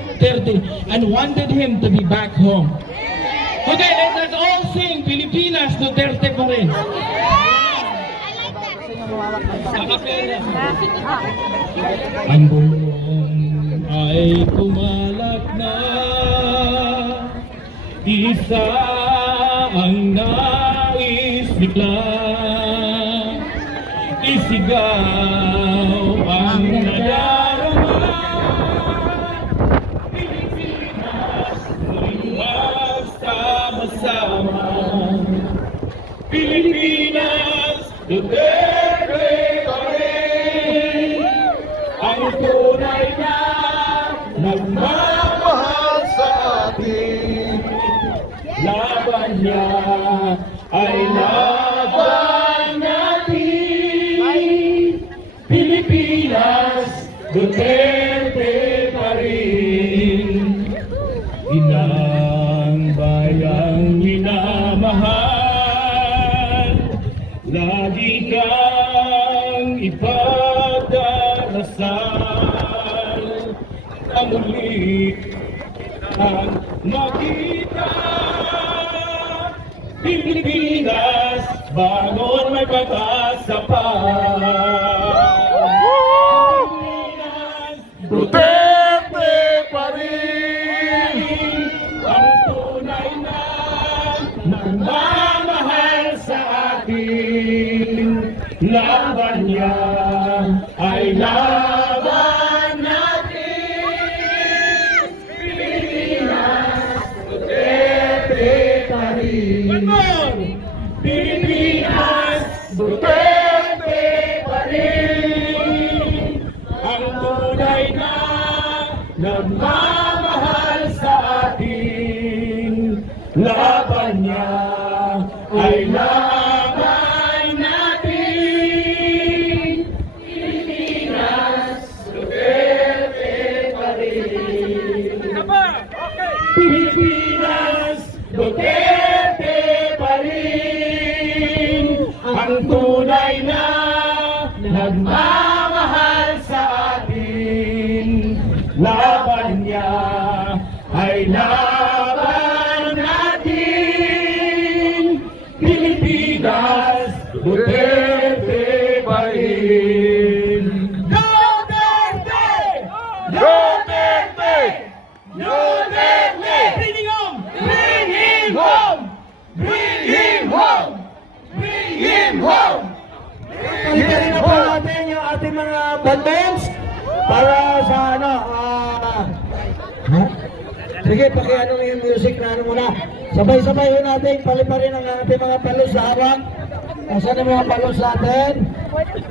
Duterte and wanted him to be back home. Okay, let's all sing Pilipinas, Duterte pa rin. Ang bulong ay kumalat na, isa ang nais bigla, isigaw ang nadarama. Pilipinas, magsama-sama. Pilipinas, Duterte pa rin, ang tunay na nagmamahal sa atin. Laban niya ay laban natin. Pilipinas, Duterte pa rin. Inang bayang minamahal, lagi kang ipadarasal. Ang muli ang makita, Pilipinas, bangon may pag-asa pa. Pilipinas, Duterte pa rin, ang tunay na nagmamahal sa atin. Laban niya ay laban natin. Pilipinas, Duterte pa rin. Pilipinas, Duterte pa rin, ang tunay na nagmamahal sa atin. Laban niya ay laban natin. Pilipinas, Duterte pa rin. Pilipinas, Duterte pa rin, ang tunay na nagmamahal sa atin. Laban niya ay laban natin. Pilipinas, Duterte pa rin. Duterte! Duterte! Duterte! Bring him home! Bring him home! Bring him home! Bring him home! Paliparin na po natin yung ating mga bandens para sa ano, sige, pakiano yung music na ano muna. Sabay-sabay yun natin, paliparin ang ating mga palos sa harap. Asan ang mga palos natin?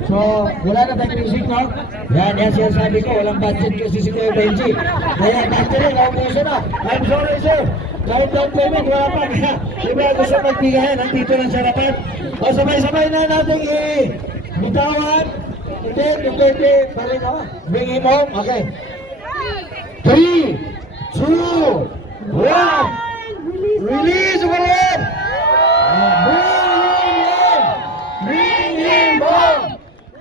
So, wala na tayong music, no? Yan siya sabi ko, walang budget kasi si Kuya Benji. Kaya, actually, naubuso na. I'm sorry, sir. Kahit down payment, wala pa. Kaya, iba gusto magbigayan, nandito lang sa harapan. O, sabay-sabay na natin bitawan. Hindi, Duterte pa rin, no? Bring him home. Okay. 3, 2, 1. Release the balloon! Bring him home!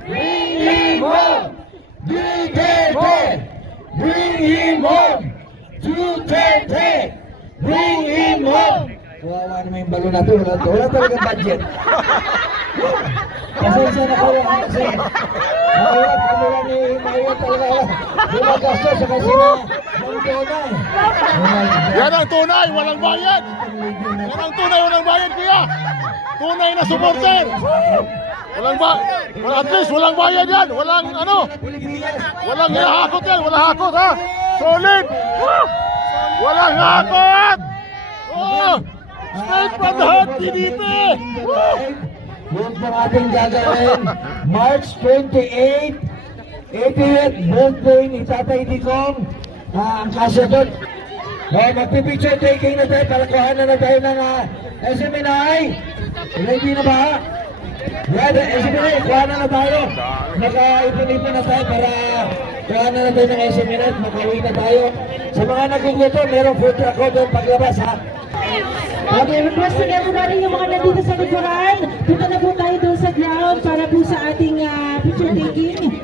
Bring him home! Bring him home! Bring him home! Duterte! Bring him home! Kawawa naman yung balon natin, wala talagang budget. Pasensya na kayo kasi mahirap kami lang ni Mayo talaga. Gumagastos sa kasi na ng tunay. Yan ang tunay, walang bayad. Yan ang tunay, walang bayad, kuya. Tunay na supporter. Walang at least walang bayad yan. Walang ano. Walang hakot yan, walang hakot ha. Solid. Walang hakot. Oh, straight from the heart, PDP. Yun po ating gagawin. March 28, 88th birthday ni Tatay Digong. Ang kasya doon. Magpipicture taking na tayo. Palakuhan na tayo ng SMNI. Ready na ba? Yan, SMNI, kuha na tayo. Naka-ipon-ipon na tayo para kuha na tayo ng SMNI. Makauwi na tayo. Sa mga naguguto, merong food truck ko doon paglabas ha. Okay, requesting everybody yung mga nandito sa likuran. Punta na po tayo doon sa ground para po sa ating picture taking.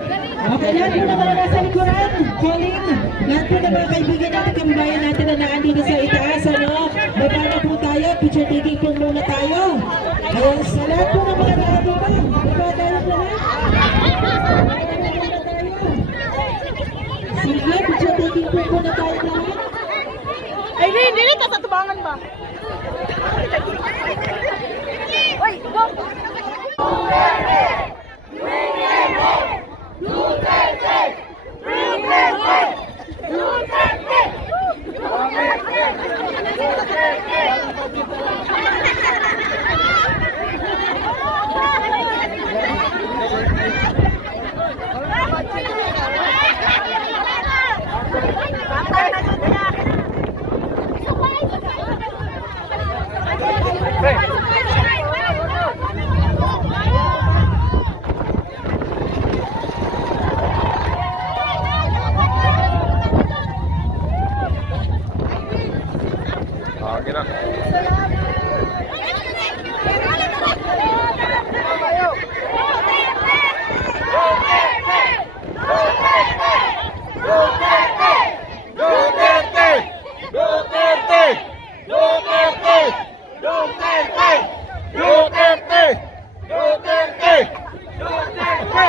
Okay, lahat po na mga nasa likuran, calling. Lahat po na mga kaibigan natin, kambayan natin na naandito sa itaas. Ano? Baba na po tayo, picture taking po muna tayo. Ayan, sa lahat po na mga nandito. Baba tayo po na. Sige, picture taking po muna tayo lahat. Ay, hindi ka sa tubangan ba? Uy, go! Okay na.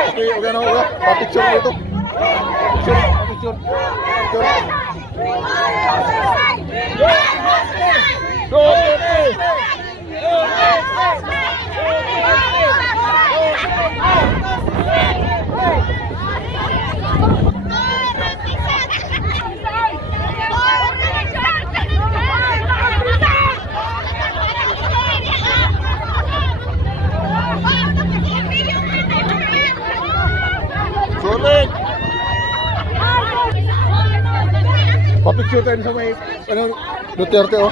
Okay, okay na, okay. Pa-picture na ito. Picture. Sulit! Pa-picture tayo sa may, ano, Duterte, oh.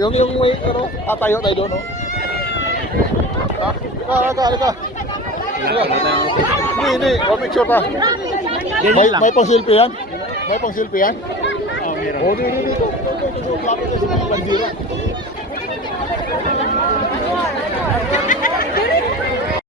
Yung may, ano, tatayo tayo doon, oh. Halika. Hindi, pa-picture ka. May pang-selfie yan? May pang-selfie yan? Oo, meron. Oo, dito. Lapit na sa mga bandira.